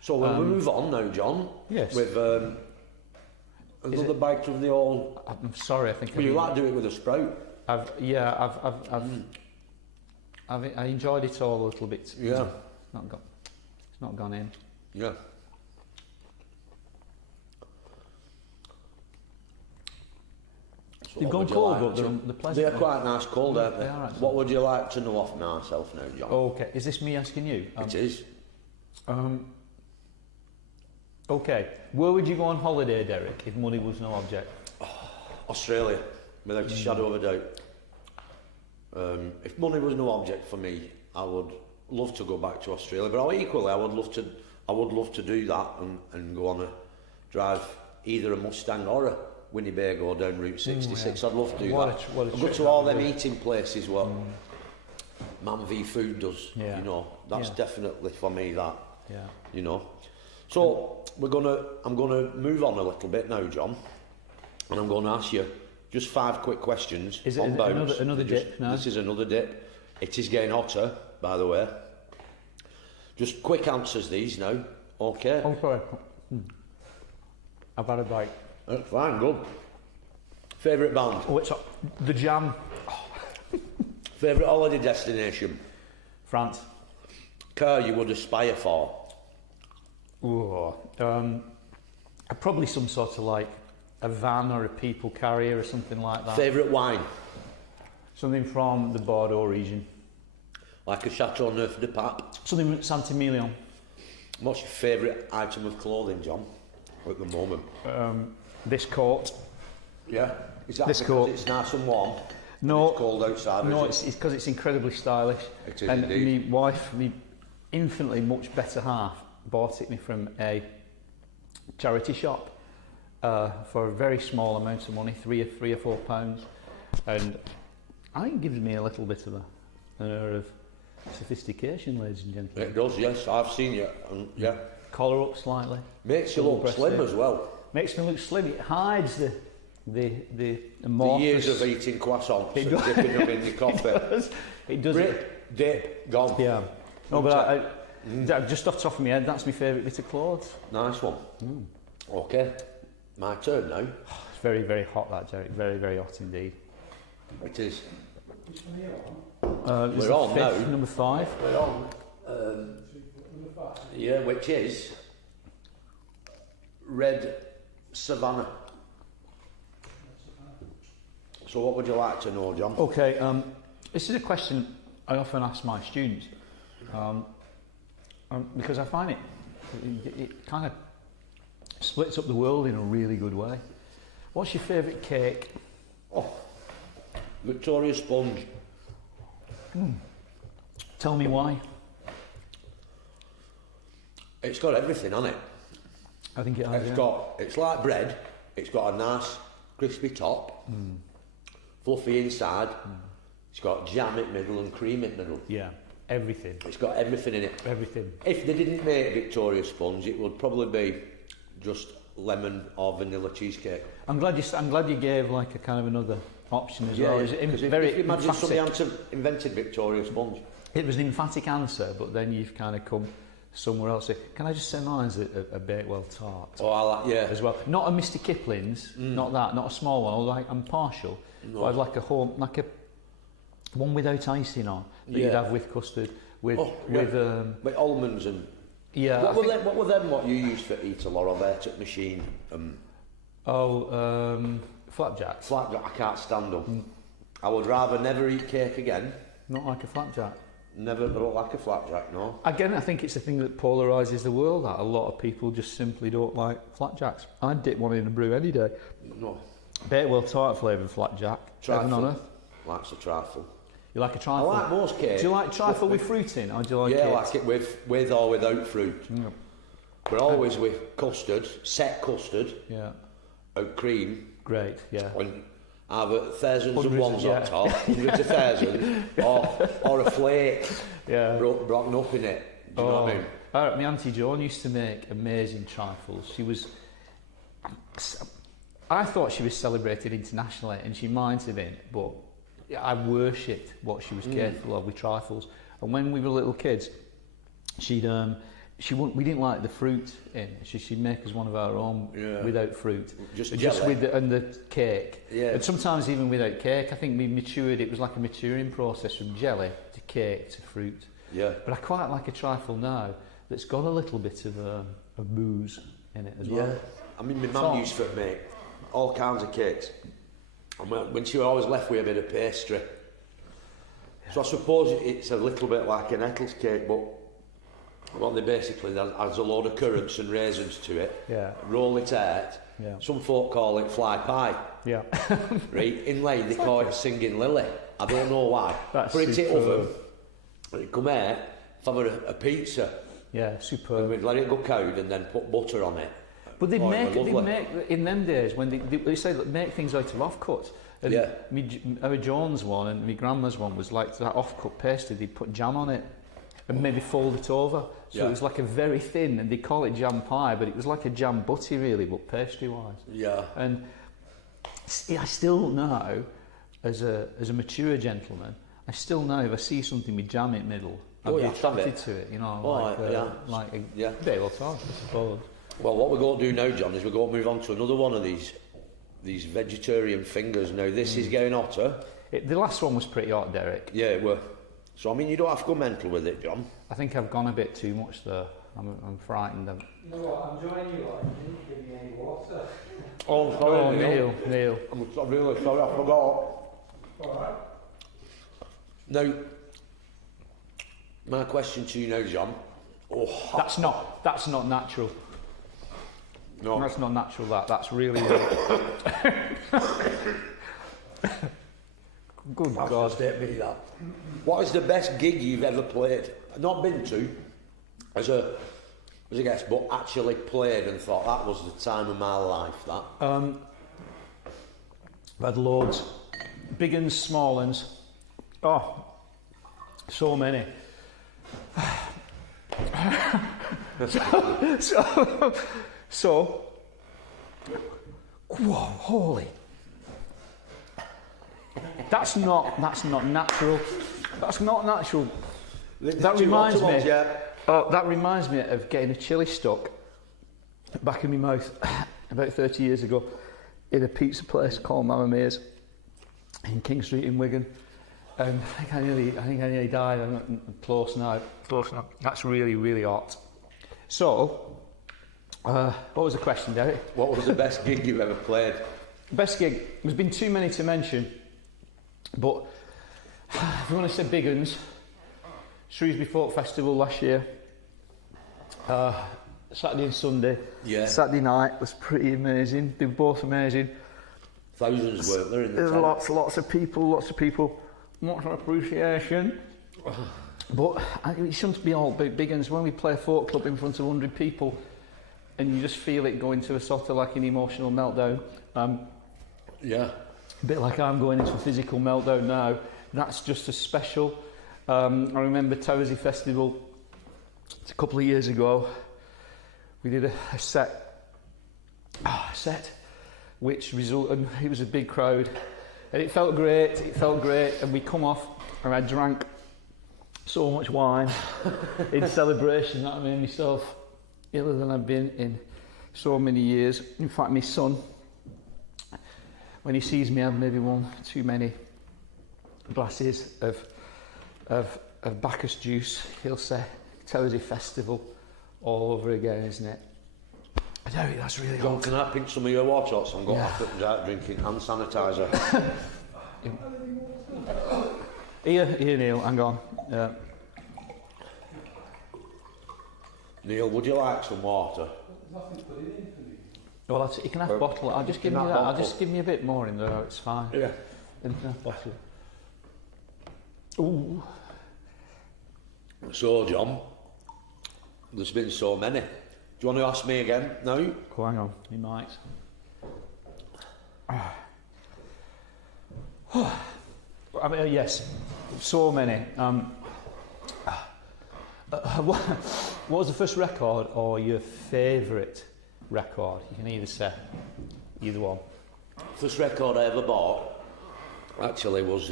So we'll move on now, John. Yes. With another bite of the old. I'm sorry, I think. Well, you like to do it with a sprout. I enjoyed it all a little bit. Yeah. It's not gone in. Yeah. So They've gone cold, but they're pleasant. They're quite nice cold, aren't they? They are, actually. What would you like to know off myself now, John? Okay, is this me asking you? It is. Okay, where would you go on holiday, Derek, if money was no object? Australia, without a shadow of a doubt. If money was no object for me, I would love to go back to Australia. But equally, I would love to do that and go on a drive either a Mustang or a Winnebago down Route 66. I'd love to do that. I'd go to all them eating places what Man v Food does. Yeah. You know, that's definitely for me that. Yeah. You know. So I'm gonna move on a little bit now, John, and I'm going to ask you just 5 quick questions. Is it on bounce. another dip now? This is another dip. It is getting hotter, by the way. Just quick answers these now. Okay. Oh, sorry. I've had a bite. That's fine, good. Favourite band? Oh, it's the Jam. Favourite holiday destination? France. Car you would aspire for? Oh, probably some sort of like a van or a people carrier or something like that. Favourite wine? Something from the Bordeaux region. Like a Chateau Neuf de Pape? Something with Saint-Emilion. What's your favourite item of clothing, John, at the moment? This coat. Yeah? Is that This because coat. it's nice and warm? No. It's cold outside, No, is it's because it's incredibly stylish. It is and indeed. my wife, my infinitely much better half, bought it me from a charity shop for a very small amount of money, three or four pounds, and I think it gives me a little bit of an air of sophistication, ladies and gentlemen. It does, yes. I've seen you. Yeah. Collar up slightly. Makes you look slim as well. Makes me look slim. It hides the The amorphous. years of eating croissants and dipping them in the coffee. It does. Rip, dip, gone. Yeah. No, but just off the top of my head, that's my favourite bit of clothes. Nice one. Okay, my turn now. It's very, very hot, that, Derek. Very, very hot indeed. It is. We're on now. Number 5. We're on. Yeah, which is Red Savannah. So what would you like to know, John? Okay, this is a question I often ask my students because I find it kind of splits up the world in a really good way. What's your favourite cake? Oh, Victoria Sponge. Tell me why. It's got everything on it. I think it has. It's like bread. It's got a nice crispy top, fluffy inside. It's got jam in the middle and cream in the middle. Yeah, everything. It's got everything in it. Everything. If they didn't make Victoria Sponge, it would probably be just lemon or vanilla cheesecake. I'm glad you gave like a kind of another option as well. If imagine somebody invented Victoria Sponge. It was an emphatic answer, but then you've kind of come somewhere else. Can I just say mine's a Bakewell tart? Oh, I like, yeah. As well. Not a Mr. Kipling's, not a small one, although I'm partial. No. But I'd like a one without icing on, that you'd have with custard, with almonds and... Yeah. What were them what you used for eat a lot of there at machine? Flapjack. Flapjack, I can't stand them. I would rather never eat cake again. Not like a flapjack. Never look like a flapjack, no. Again, I think it's a thing that polarises the world, that a lot of people just simply don't like flapjacks. I'd dip one in a brew any day. No. Bakewell tart flavoured flapjack. Heaven on earth. Likes a trifle. You like a trifle? I like most cake. Do you like trifle with fruit in, or do you like it? Yeah, I like it with or without fruit. Yep. But always with custard, set custard. Yeah. And cream. Great, yeah. And either thousands of ones yeah. on top, hundreds of thousands, or a flake broken up in it. Do you know what I mean? My Auntie Joan used to make amazing trifles. I thought she was celebrated internationally, and she might have been, but I worshipped what she was capable of with trifles. And when we were little kids, she'd we didn't like the fruit in. She'd make us one of our own without fruit. Just with the cake. Yeah. And sometimes even without cake. I think we matured, it was like a maturing process from jelly to cake to fruit. Yeah. But I quite like a trifle now that's got a little bit of booze in it as well. Yeah. I mean, my mum used to make all kinds of cakes. And when she was always left with a bit of pastry. Yeah. So I suppose it's a little bit like an Eccles cake, but what they basically adds a load of currants and raisins to it. Yeah. Roll it out. Yeah. Some folk call it fly pie. Yeah. Right. In Lane they call it singing lily. I don't know why. Put it in oven. And it come out. Have a pizza. Yeah, superb. And we'd let it go cold and then put butter on it. But they'd make in them days when they say that make things out of offcut. And our John's one and my grandma's one was like that offcut pastry. They'd put jam on it and maybe fold it over. So it was like a very thin, and they call it jam pie, but it was like a jam butty really, but pastry wise. Yeah. And I still know, as a mature gentleman, I still know if I see something with jam in the middle, I'd be attracted to it, you know, like a day or so, I suppose. Well, what we're going to do now, John, is we're going to move on to another one of these vegetarian fingers. Now, this is getting hotter. The last one was pretty hot, Derek. Yeah, it were. So, I mean, you don't have to go mental with it, John. I think I've gone a bit too much there. I'm frightened. You know what, I'm joining you, like, you didn't give me any water. Oh, sorry, Neil. I'm really sorry, I forgot. Alright. Now, my question to you now, John. Oh, that's not natural. No. That's not natural, that's really... Good God. That. What is the best gig you've ever played? Not been to, as a guest, but actually played and thought that was the time of my life, that? I've had loads. Big uns, small uns. Oh, so many. So, whoa, holy. That's not natural. That's not natural. That reminds me. That reminds me of getting a chilli stuck back in my mouth about 30 years ago in a pizza place called Mamma Mia's in King Street in Wigan. I think I nearly died. I'm close now. That's really, really hot. So, what was the question, Derek? What was the best gig you've ever played? Best gig. There's been too many to mention, but if you want to say big uns, Shrewsbury Folk Festival last year, Saturday and Sunday. Yeah. Saturday night was pretty amazing. They were both amazing. Thousands weren't there in the tent? Lots of people. Much appreciation. But it shouldn't be all big uns. When we play a folk club in front of 100 people and you just feel it going to a sort of like an emotional meltdown. A bit like I'm going into a physical meltdown now. That's just as special. I remember Twoway Festival a couple of years ago. We did a set which resulted, it was a big crowd. And it felt great, and we come off and I drank so much wine in celebration that I made myself iller than I've been in so many years. In fact, my son, when he sees me have maybe one too many glasses of Bacchus juice, he'll say, Twoway Festival all over again, isn't it? I know, that's really John, hot. can I pinch some of your water shots? I'm going to out drinking hand sanitizer. Here, Neil, hang on. Neil, would you like some water? Well, you can have a bottle. I'll just give you that. I'll just give me a bit more in there. It's fine. Yeah. You can have a bottle. Ooh. So, John, there's been so many. Do you want to ask me again now? Go, hang on, you might. I mean, yes, so many. What was the first record or your favourite record? You can either say either one. First record I ever bought actually was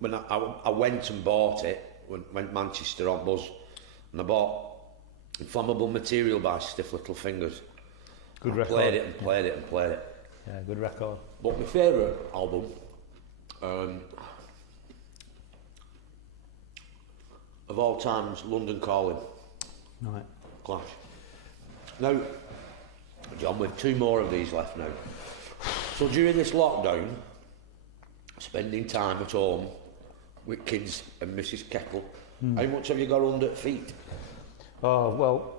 when I went and bought it when Manchester on Buzz. and I bought Inflammable Material by Stiff Little Fingers. Good I record. played it and played it and played it. Yeah, good record. But my favourite album of all time's London Calling, Right. Clash. Now, John, we've 2 more of these left now. So during this lockdown, spending time at home with kids and Mrs. Kettle, how much have you got under feet? Oh, well,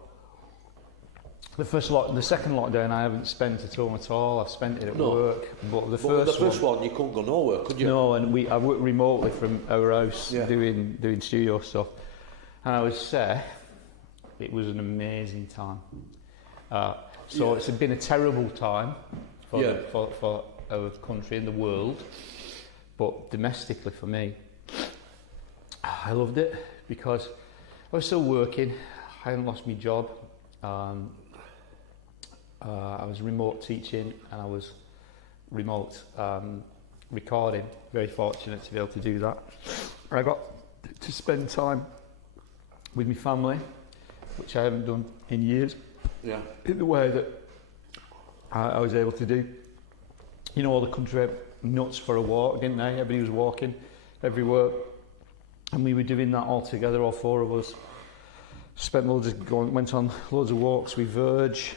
the second lockdown I haven't spent at home at all. I've spent it at No. work. But the But the first first one, you couldn't go nowhere, could you? No, and I work remotely from our house doing studio stuff. And I would say it was an amazing time. It's been a terrible time for our country and the world, but domestically for me, I loved it because I was still working. I hadn't lost my job. I was remote teaching and I was remote recording. Very fortunate to be able to do that. And I got to spend time with my family, which I haven't done in years. Yeah. In the way that I was able to do. You know, all the country went nuts for a walk, didn't they? Everybody was walking everywhere. And we were doing that all together, all 4 of us. Went on loads of walks with Verge,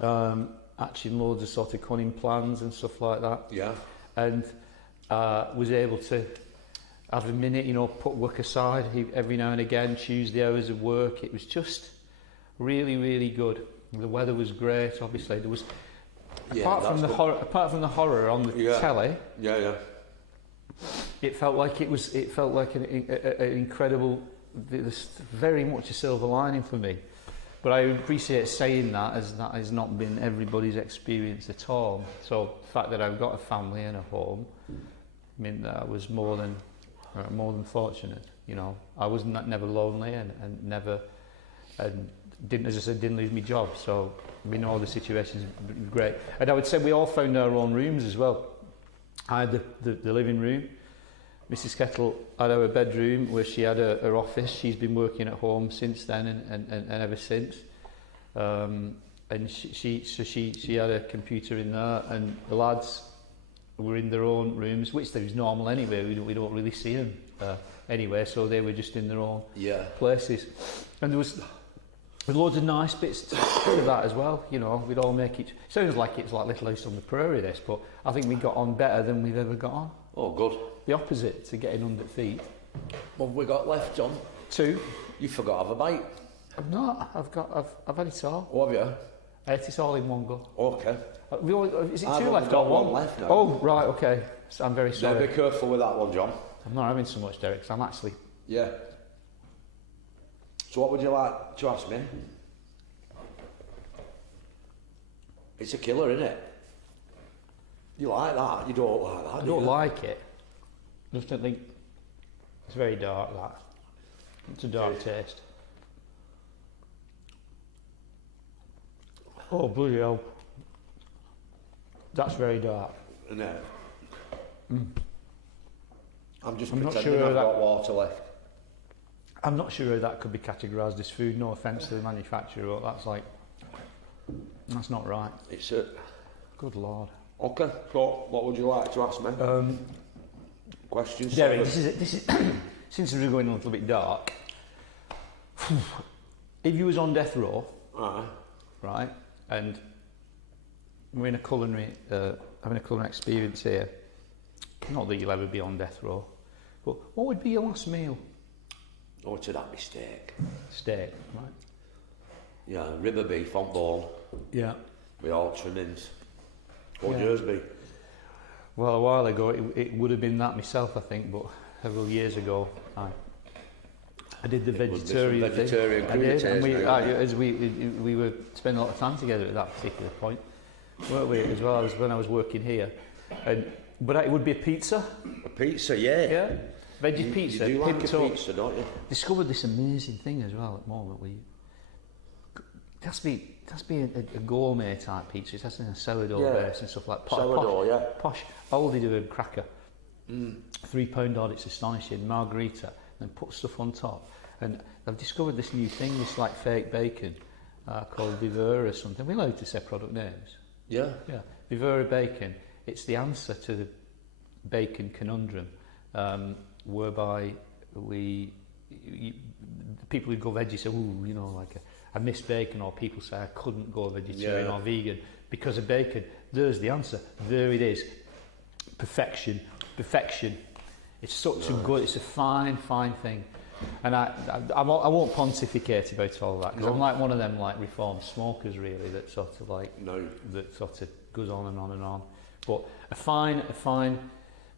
hatching loads of sort of cunning plans and stuff like that. Yeah. And was able to have a minute, you know, put work aside every now and again, choose the hours of work. It was just really, really good. The weather was great. Obviously, there was apart from the horror on the telly. Yeah. It felt like an incredible. There's very much a silver lining for me, but I appreciate saying that, as that has not been everybody's experience at all. So the fact that I've got a family and a home meant that I was more than fortunate. You know, I was never lonely and didn't, as I said, didn't lose my job. So we know the situation's great, and I would say we all found our own rooms as well. I had the living room. Mrs. Kettle had her bedroom where she had her office. She's been working at home since then and ever since. And she had a computer in there, and the lads were in their own rooms, which is normal anyway. We don't really see them anyway, so they were just in their own places. And there was loads of nice bits to that as well. You know, we'd all make it. Sounds like it's like Little House on the Prairie, this, but I think we got on better than we've ever got on. Oh, good. The opposite to getting under feet. What have we got left, John? 2. You forgot to have a bite. I've not. I've had it all. Oh, have you? I ate it all in one go. Okay. Is it I've 2 only left got or 1? one left now. Oh, right, okay. So I'm very Now sorry. be careful with that one, John. I'm not having so much, Derek, 'cause I'm actually... Yeah. So what would you like to ask me? It's a killer, isn't it? You like that? You don't like that, I do don't you? like it. I just don't think... It's very dark, that. It's a dark taste. Oh, bloody hell. That's very dark. Isn't it? I'm just I'm not pretending sure I've that- got water left. I'm not sure that could be categorised as food, no offence to the manufacturer, but that's not right. It's a... Good Lord. Okay, so what would you like to ask me? Question Derek, 7. this is since we're going a little bit dark, if you was on death row, right, and we're in a culinary, having a culinary experience here, not that you'll ever be on death row, but what would be your last meal? Oh, to that mistake. Steak, right? Yeah, ribber beef on bone Yeah. with all trimmings. Or Yeah. Jersey. Well, a while ago, it would have been that myself, I think, but several years ago, I did the It would be some vegetarian thing. vegetarian I did, and crudités now, isn't it? as we were spending a lot of time together at that particular point, weren't we? As well as when I was working here, but it would be a pizza. A pizza, yeah. Yeah, veggie pizza. You do like pimped a up. pizza, don't you? Discovered this amazing thing as well at the moment. It has to be a gourmet type pizza. It has to be a sourdough base and stuff like that. Sourdough, yeah. Posh. Aldi do a cracker. £3 odd, it's astonishing. Margarita, and then put stuff on top. And I've discovered this new thing, this like fake bacon called Vivera or something. We're allowed to say product names. Yeah. Yeah, Vivera bacon. It's the answer to the bacon conundrum, whereby people who go veggie say, "Ooh, you know, like I miss bacon," or people say, "I couldn't go vegetarian or vegan because of bacon." There's the answer. There it is. Perfection. It's such a good. It's a fine thing. And I won't pontificate about all that because I'm like one of them like reformed smokers really that sort of like that sort of goes on and on and on. But a fine.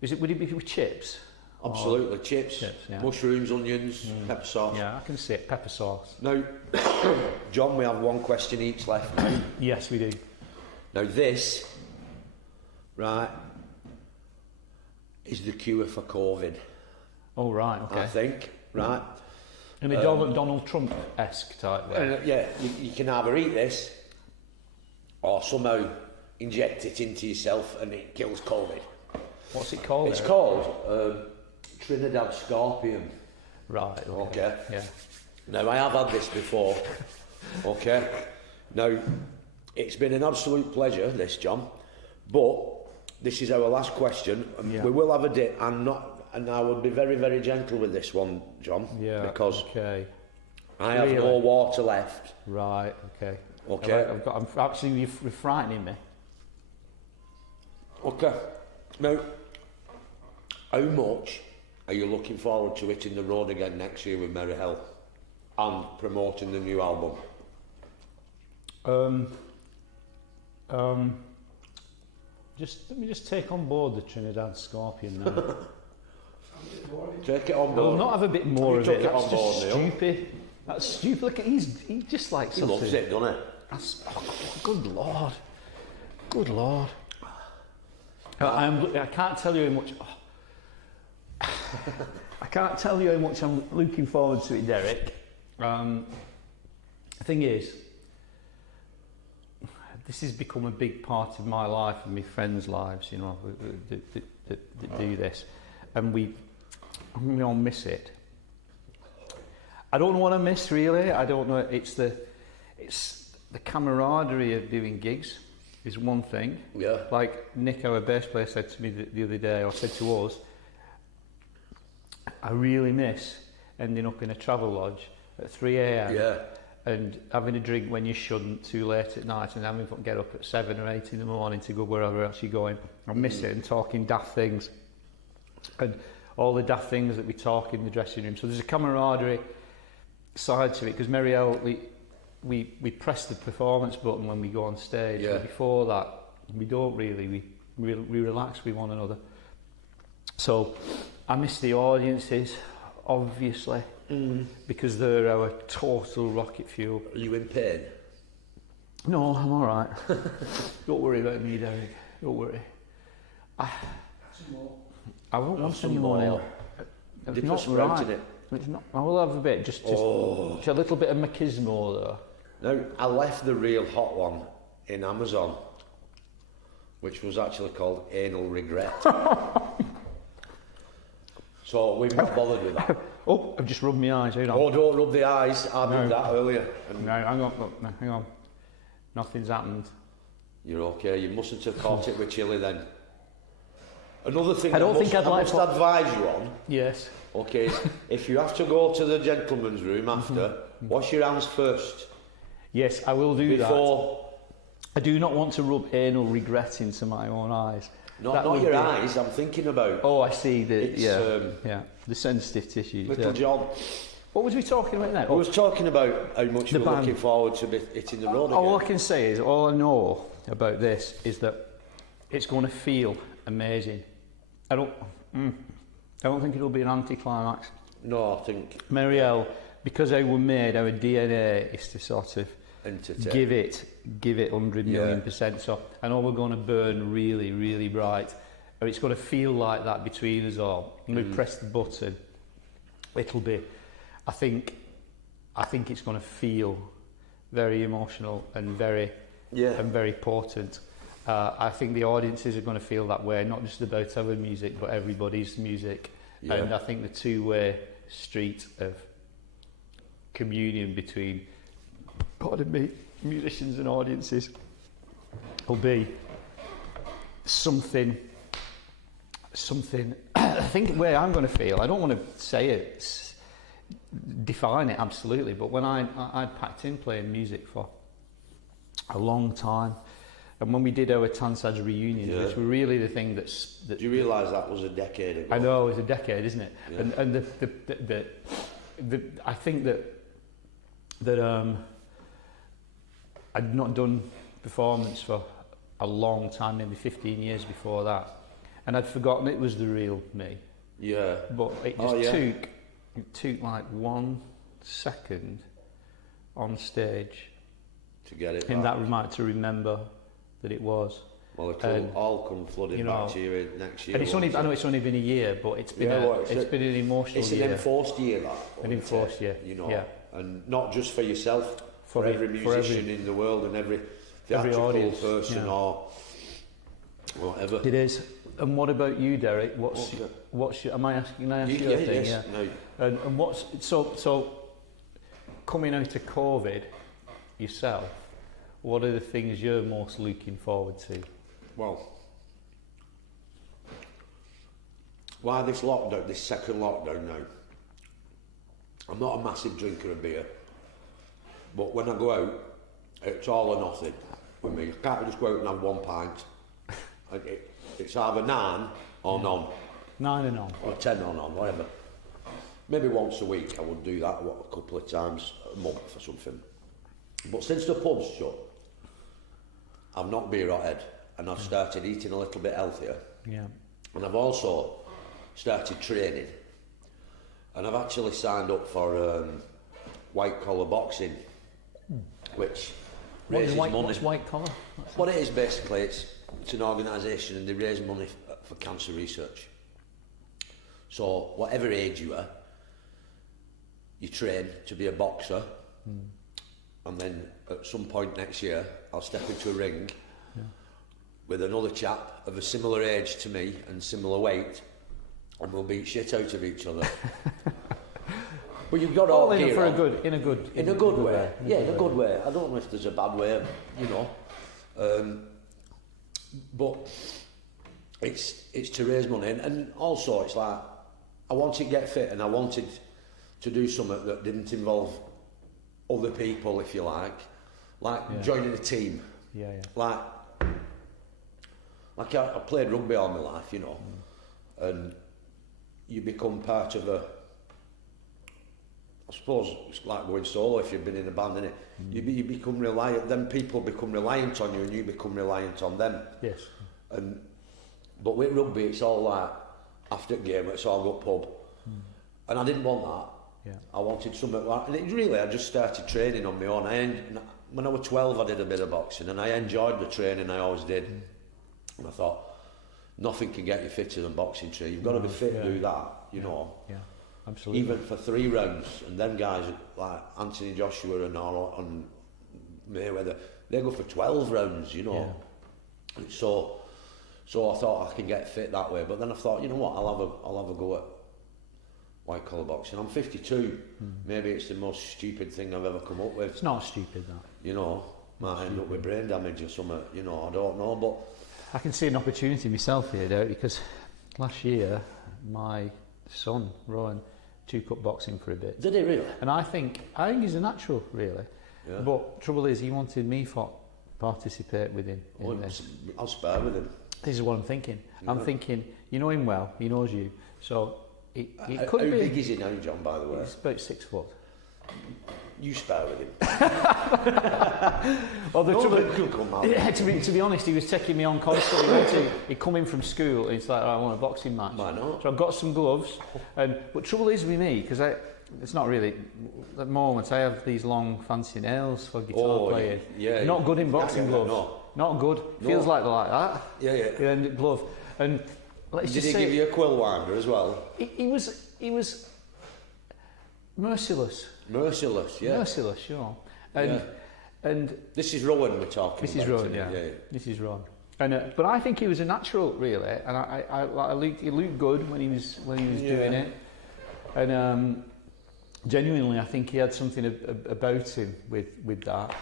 Would it be with chips? Absolutely, chips, yeah. mushrooms, onions, pepper sauce. Yeah, I can see it. Pepper sauce. Now, John, we have one question each left. Yes, we do. Now this, right, is the cure for COVID. Oh right, okay. I think, right. In a Donald Trump-esque type way. Yeah, you can either eat this or somehow inject it into yourself and it kills COVID. What's it called? It's called Trinidad Scorpion. Right, okay. Yeah. Now, I have had this before. Okay. Now, it's been an absolute pleasure, this, John. But this is our last question. Yeah. We will have a dip. And I would be very, very gentle with this one, John. Yeah. Because okay. I have no water left. Right. Okay. Okay. I'm actually you're frightening me. Okay. Now, how much are you looking forward to hitting the road again next year with Merry Hell and promoting the new album? Let me take on board the Trinidad Scorpion now. Take it on I board. will not have a bit more of it. That's just Neil. stupid. That's stupid. Look, he just like He something. loves it, doesn't he? That's, good lord. Good lord. I can't tell you how much. I can't tell you how much I'm looking forward to it, Derek. The thing is, this has become a big part of my life and my friends' lives. You know, that do this, and we all miss it. I don't know what I miss really. I don't know. It's the camaraderie of doing gigs is one thing. Yeah. Like Nick, our bass player, said to me the other day, or said to us, I really miss ending up in a travel lodge at 3 a.m. Yeah. and having a drink when you shouldn't, too late at night, and having to get up at 7 or 8 in the morning to go wherever else you're going. I miss it, and talking daft things. And all the daft things that we talk in the dressing room. So there's a camaraderie side to it, because Muriel, we press the performance button when we go on stage. Yeah. But before that, we don't really. We relax with one another. So I miss the audiences, obviously, because they're our total rocket fuel. Are you in pain? No, I'm all right. Don't worry about me, Derek. Don't worry. I won't want any more. more. It's Dip a not sprout right. in it. It's not, I will have a bit, just a little bit of machismo though. Now, I left the real hot one in Amazon, which was actually called Anal Regret. So we've not bothered with that. Oh, I've just rubbed my eyes. Hold on. Oh, don't rub the eyes. I did that earlier. No, hang on. Look, no, hang on. Nothing's happened. You're okay. You mustn't have caught it with chili then. Another thing I don't think I I'd like must advise you on, Yes. okay, if you have to go to the gentleman's room after, wash your hands first. Yes, I will do Before, that. I do not want to rub anal regret into my own eyes. not your eyes, I'm thinking about. Oh, I see. It's, The sensitive tissues. Little John. What was we talking about now? I was talking about how much The we're band. looking forward to hitting the road again. All I can say is, all I know about this is that it's going to feel amazing. I don't think it'll be an anticlimax. No, I think Marielle, because how we're made, our DNA is to sort of give it 100 million %. So I know we're going to burn really, really bright, and it's going to feel like that between us all. When we press the button, it'll be. I think it's going to feel very emotional and very potent. I think the audiences are going to feel that way, not just about our music, but everybody's music. Yeah. And I think the two-way street of communion between, pardon me, musicians and audiences will be something. I think the way I'm going to feel, I don't want to say it, define it absolutely, but when I packed in playing music for a long time, and when we did our Tansage reunion, which were really the thing that's... Do you realise that was a decade ago? I know, it was a decade, isn't it? Yeah. And I think that I'd not done performance for a long time, maybe 15 years before that, and I'd forgotten it was the real me. Yeah. But it just took like 1 second on stage to get it in back. that remark to remember that it was. Well, it'll all come flooding back to you next year. And it's only, I know it's only been a year, but it's been it's been an emotional year. It's an enforced year, that. An enforced year, you know. Yeah. And not just for yourself, for every musician in the world and every theatrical audience, person or whatever. It is. And what about you, Derek? What's your, am I asking? Can I ask you a thing? Yes, yeah. No. And what's so coming out of COVID yourself? What are the things you're most looking forward to? Well, why this lockdown, this second lockdown now? I'm not a massive drinker of beer, but when I go out, it's all or nothing with me. I can't just go out and have 1 pint. It's either 9 or none. 9 and on. Or 10 or none, whatever. Maybe once a week I would do that, a couple of times a month or something. But since the pub's shut, I've not beer or head, and I've started eating a little bit healthier. Yeah. And I've also started training. And I've actually signed up for white collar boxing, which raises money. What's white collar? What it is basically, it's an organisation and they raise money for cancer research. So whatever age you are, you train to be a boxer, and then at some point next year I'll step into a ring with another chap of a similar age to me and similar weight, and we'll beat shit out of each other. But you've got all gear on. In a good way. In a good way. I don't know if there's a bad way, you know. But it's to raise money, and also it's like I wanted to get fit, and I wanted to do something that didn't involve other people, if you like joining a team. Like I played rugby all my life, you know, and you become part of I suppose it's like going solo if you've been in a band, innit? You become reliant, then people become reliant on you and you become reliant on them. Yes. But with rugby, it's all like, after the game, it's all got pub. And I didn't want that. Yeah. I wanted something like, and I just started training on my own. When I was 12, I did a bit of boxing and I enjoyed the training, I always did. And I thought, nothing can get you fitter than boxing training. You've got to be fit to do that, you know. Yeah. Absolutely. Even for 3 rounds, and them guys like Anthony Joshua and Mayweather, they go for 12 rounds, you know. Yeah. So I thought I can get fit that way, but then I thought, you know what, I'll have a go at white collar boxing. I'm 52. Maybe it's the most stupid thing I've ever come up with. It's not stupid, that. You know, might end up with brain damage or something. You know, I don't know, but I can see an opportunity myself here, Derek, because last year my son Rowan took up boxing for a bit. Did he really? And I think he's a natural, really. Yeah. But trouble is, he wanted me to participate with him in this. I'll spar with him. This is what I'm thinking. Yeah. I'm thinking, you know him well, he knows you, so it could how be. How big is he now, John? By the way, he's about 6 foot. You spar with him. Well, the trouble could come out. Yeah, to be honest, he was taking me on constantly. He'd come in from school and he's like, I want a boxing match. Why not? So I've got some gloves. But trouble is with me, because it's not really, at the moment I have these long fancy nails for guitar playing. Yeah. Not good in boxing gloves. No. Not good. Feels like they're like that. Yeah. And glove. And let's Did just he say, give you a quill winder as well? He was merciless. Merciless, yeah. Merciless, sure. And this is Rowan we're talking this about. Is Rowan, yeah. This is Rowan. And but I think he was a natural, really. And he looked good when he was doing it. And genuinely, I think he had something about him with that,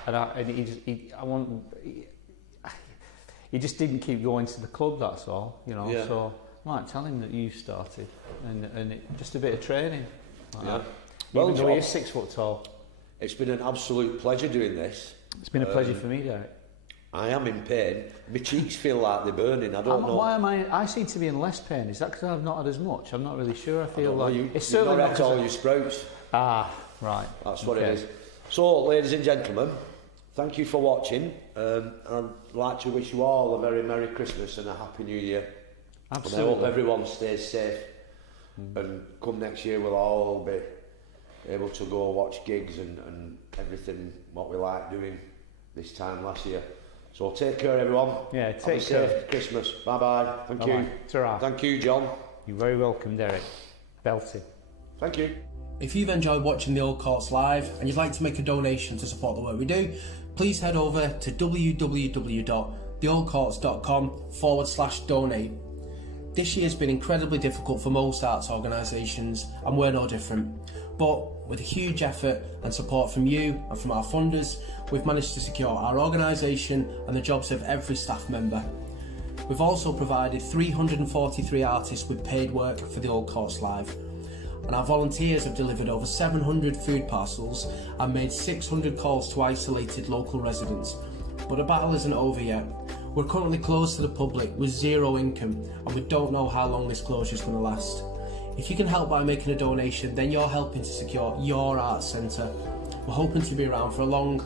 he just didn't keep going to the club. That's all, you know. Yeah. So I might tell him that you started, and just a bit of training. Like Yeah. that. Well, Even though John, he is 6 foot tall. it's been an absolute pleasure doing this. It's been a pleasure for me, Derek. I am in pain. My cheeks feel like they're burning. I don't know. Why am I seem to be in less pain. Is that because I've not had as much? I'm not really sure. I feel like You've it's certainly not not had all 'cause your sprouts. right. That's what Okay. it is. So, ladies and gentlemen, thank you for watching. I'd like to wish you all a very Merry Christmas and a Happy New Year. Absolutely. And I hope everyone stays safe. And come next year, we'll all be able to go watch gigs and everything what we like doing this time last year. So take care, everyone. Yeah, Have a take care. safe Christmas. Bye bye. Thank you. Ta-ra. Thank you, John. You're very welcome, Derek. Belting. Thank you. If you've enjoyed watching the Old Courts live and you'd like to make a donation to support the work we do, please head over to www.theoldcourts.com/donate. This year's been incredibly difficult for most arts organisations, and we're no different. But with a huge effort and support from you and from our funders, we've managed to secure our organisation and the jobs of every staff member. We've also provided 343 artists with paid work for the Old Courts Live. And our volunteers have delivered over 700 food parcels and made 600 calls to isolated local residents. But the battle isn't over yet. We're currently closed to the public with zero income, and we don't know how long this closure is going to last. If you can help by making a donation, then you're helping to secure your arts centre. We're hoping to be around for a long